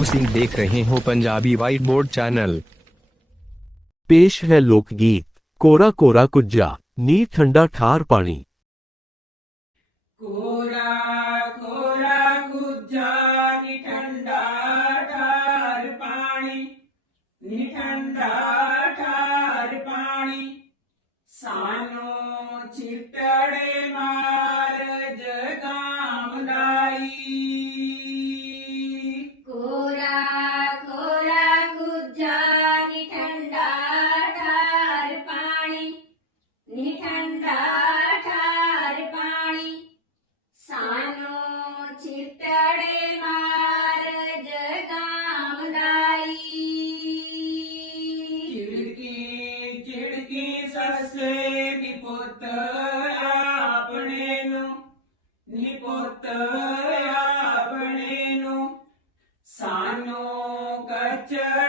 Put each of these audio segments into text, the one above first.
टीकू देख रहे हो पंजाबी वाइट बोर्ड चैनल पेश है लोकगीत कोरा कोरा कुज्जा नी ठंडा ठार पानी। कोरा कोरा ठंडा ठार पानी। नी ठंडा ਚਿੜਕੀ ਸੱਸੇ ਪੁੱਤ ਆਪਣੇ ਨੂੰ ਨੀ ਪੁੱਤ ਆਪਣੇ ਨੂੰ ਸਾਨੂੰ ਕਚੜੀ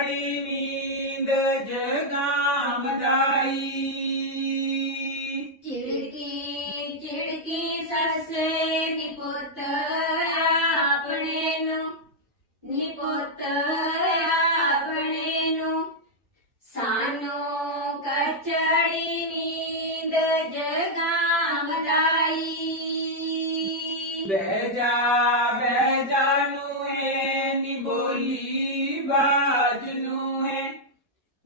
ਬਹਿ ਜਾ ਬਹਿ ਜਾ ਨੂੰ ਹੈ ਨੀ ਬੋਲੀ ਬਾਜ ਨੂੰ ਹੈ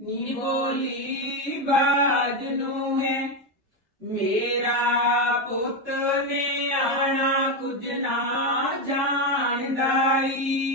ਨੀ ਬੋਲੀ ਬਾਜ ਨੂੰ ਹੈ ਮੇਰਾ ਪੁੱਤ ਨੇ ਆਣਾ ਕੁਝ ਨਾ ਜਾਣਦਾ ਈ।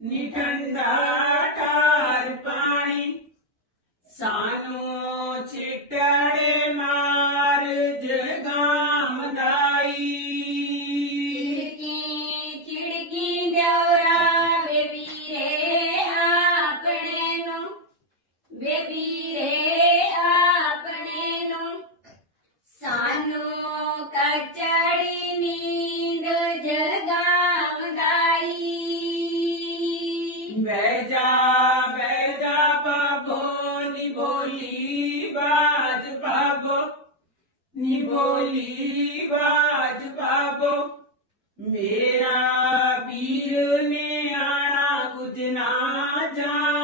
નિકંદાકાર પાણી સાનું ચિટડે માર જગામ દાઈ ચિડકી ચિડકી દેવરાવે વીરે આપણે નું બેબી રે આપણે નું સાનું કચર ਨੀ ਬੋਲੀ ਬਾਜ ਬਾਬੋ ਮੇਰਾ ਵੀਰ ਨੇ ਆਣਾ ਕੁਝ ਨਾ ਜਾਣਦਾ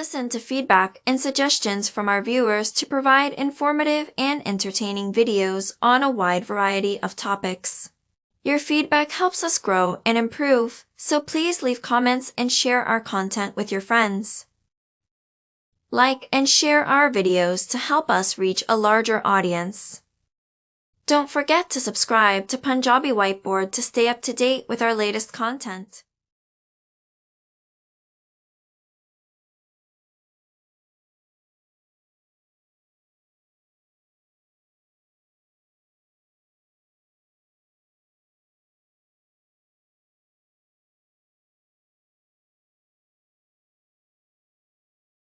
listen to feedback and suggestions from our viewers to provide informative and entertaining videos on a wide variety of topics. Your feedback helps us grow and improve, so please leave comments and share our content with your friends. Like and share our videos to help us reach a larger audience. Don't forget to subscribe to Punjabi Whiteboard to stay up to date with our latest content.